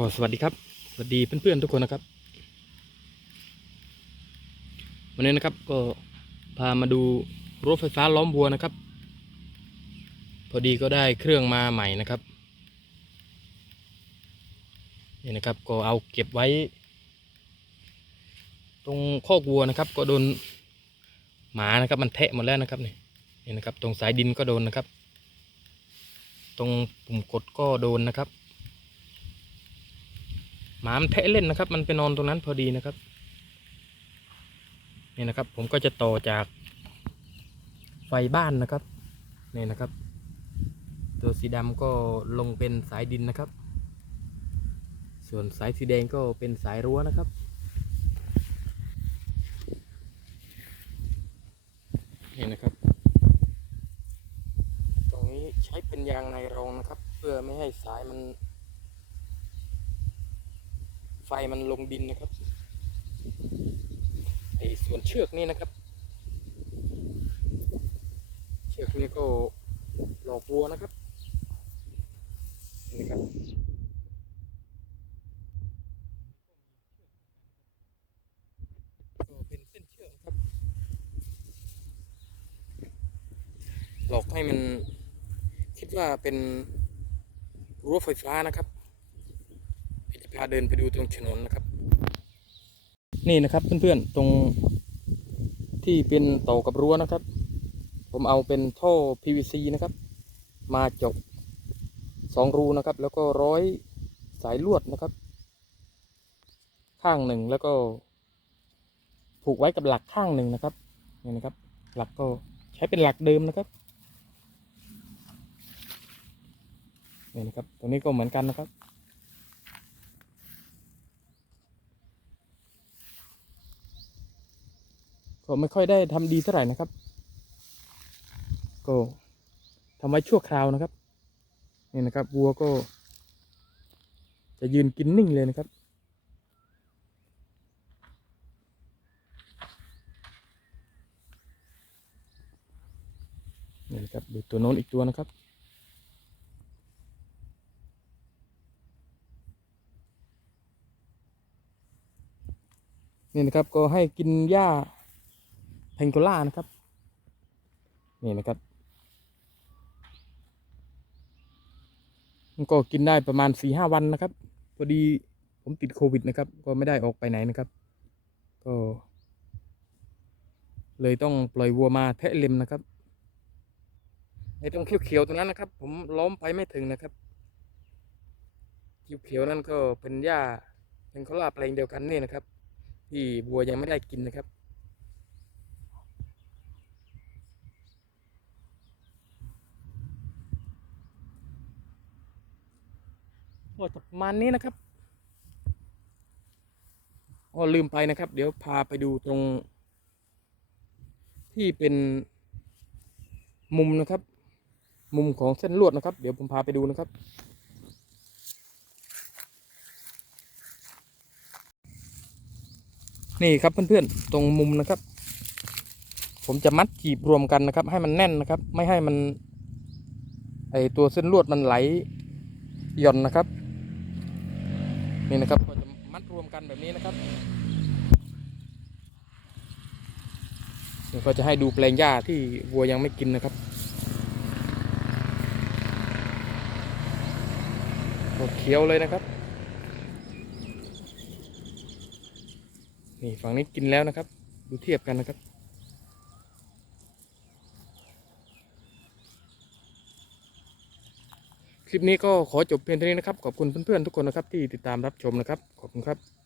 ก็สวัสดีครับ สวัสดีเพื่อนๆทุกคนนะครับ วันนี้นะครับก็พามาดูรถไฟฟ้าล้อมวัวนะครับ พอดีก็ได้เครื่องมาใหม่นะครับนี่นะครับก็เอาเก็บไว้ ตรงคอกวัวนะครับ ก็โดนหมานะครับ มันแทะหมดแล้วนะครับนี่นี่นะครับ ตรงสายดินก็โดนนะครับ ตรงปุ่มกดก็โดนนะครับ หมามันแทะเล่นนะครับ มันไปนอนตรงนั้นพอดีนะครับนี่นะครับ ผมก็จะต่อจากไฟบ้านนะครับนี่นะครับ ตัวสีดำก็ลงเป็นสายดินนะครับ ส่วนสายสีแดงก็เป็นสายรั้วนะครับนี่นะครับ ตรงนี้ใช้เป็นยางในรองนะครับ เพื่อไม่ให้สายมัน ไฟมันลงดินนะครับไอ้ส่วนเชือกนี่นะครับ เชือกนี้ก็หลอกวัวนะครับนี่ครับก็เป็นเส้นเชือกครับ หลอกให้มันคิดว่าเป็นรั้วไฟฟ้านะครับ จะพาเดินไปดูตรงถนนนะครับ นี่นะครับเพื่อนๆตรงที่เป็นต่อกับรั้วนะครับ ผมเอาเป็นท่อ PVC นะครับ มาจาะสองรูนะครับ แล้วก็ร้อยสายลวดนะครับ ข้างหนึ่งแล้วก็ ผูกไว้กับหลักข้างหนึ่งนะครับนี่นะครับ หลักก็ใช้เป็นหลักเดิมนะครับนี่นะครับ ตรงนี้ก็เหมือนกันนะครับ ก็ไม่ค่อยได้ทำดีเท่าไหร่นะครับ ก็ทำไว้ชั่วคราวนะครับนี่นะครับวัวก็ จะยืนกินนิ่งเลยนะครับนี่นะครับดูตัวโน้นอีกตัวนะครับนี่นะครับก็ให้กินหญ้า เพนโกล่านะครับ นี่นะครับ มันก็กินได้ประมาณสี่ห้าวันนะครับ พอดีผมติดโควิดนะครับ ก็ไม่ได้ออกไปไหนนะครับ ก็ เลยต้องปล่อยวัวมาแทะเล็มนะครับไอ้ตรงเขียวๆตรงนั้นนะครับ ผมล้มไปไม่ถึงนะครับเขียวๆนั่นก็เป็นหญ้าเป็นข้าวลาแปลงเดียวกันนี่นะครับ ที่วัวยังไม่ได้กินนะครับ ก็จะประมาณนี้นะครับอ๋อลืมไปนะครับ เดี๋ยวพาไปดูตรง ที่เป็นมุมนะครับ มุมของเส้นลวดนะครับ เดี๋ยวผมพาไปดูนะครับนี่ครับเพื่อนๆตรงมุมนะครับ ผมจะมัดจีบรวมกันนะครับ ให้มันแน่นนะครับ ไม่ให้มันไอตัวเส้นลวดมันไหลหย่อนนะครับ นี่นะครับก็จะมัดรวมกันแบบนี้นะครับเดี๋ยวก็จะให้ดูแปลงหญ้าที่วัวยังไม่กินนะครับก็เขียวเลยนะครับ นี่ฝั่งนี้กินแล้วนะครับ ดูเทียบกันนะครับ คลิปนี้ก็ขอจบเพียงเท่านี้นะครับ ขอบคุณเพื่อนๆทุกคนนะครับที่ติดตามรับชมนะครับ ขอบคุณครับ